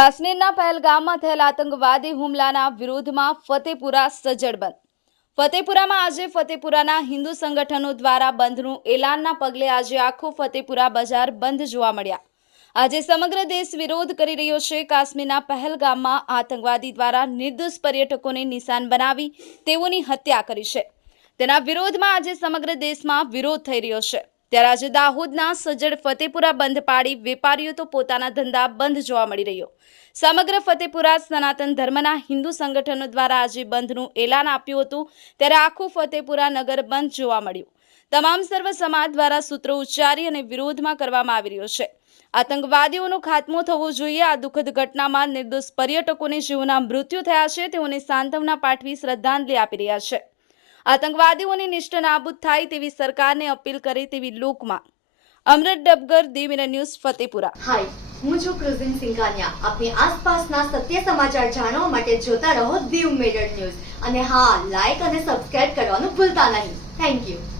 કાશ્મીરના પહેલગામમાં થયેલા આતંકવાદી હુમલાના વિરોધમાં ફતેપુરા સજ્જડ બંધ. ફતેપુરામાં આજે ફતેપુરાના હિન્દુ સંગઠનો દ્વારા બંધનું એલાનના પગલે આજે આખું ફતેપુરા બજાર બંધ જોવા મળ્યા. આજે સમગ્ર દેશ વિરોધ કરી રહ્યો છે. કાશ્મીરના પહેલગામમાં આતંકવાદી દ્વારા નિર્દોષ પર્યટકોને નિશાન બનાવી તેઓની હત્યા કરી છે. તેના વિરોધમાં આજે સમગ્ર દેશમાં વિરોધ થઈ રહ્યો છે. ત્યારે આજે દાહોદના સજ્જડ ફતેપુરા બંધ પાડી વેપારીઓ તો પોતાના ધંધા બંધ જોવા મળી રહ્યો. સમગ્ર ફતેપુરા સનાતન ધર્મના હિન્દુ સંગઠનો દ્વારા આજે બંધનું એલાન આપ્યું હતું. ત્યારે આખું ફતેપુરા નગર બંધ જોવા મળ્યું. તમામ સર્વ સમાજ દ્વારા સૂત્રો ઉચ્ચારી અને વિરોધમાં કરવામાં આવી રહ્યો છે. આતંકવાદીઓનો ખાત્મો થવો જોઈએ. આ દુઃખદ ઘટનામાં નિર્દોષ પર્યટકોને જેઓના મૃત્યુ થયા છે તેઓને સાંત્વના પાઠવી શ્રદ્ધાંજલિ આપી રહ્યા છે. આતંકવાદીઓની નિષ્ઠ નાબૂદ થાય તેવી સરકારને અપીલ કરે તેવી લોકમાં. અમરત ડબગર, દી મિરર ન્યૂઝ, ફતેપુરા. હાય, હું છું ક્રુઝિન સિંઘાનિયા. આપની આસપાસના સત્ય સમાચાર જાણવા માટે જોતા રહો દી મિરર ન્યૂઝ. અને હા, લાઈક અને સબસ્ક્રાઇબ કરવાનું ભૂલતા નહીં. Thank you.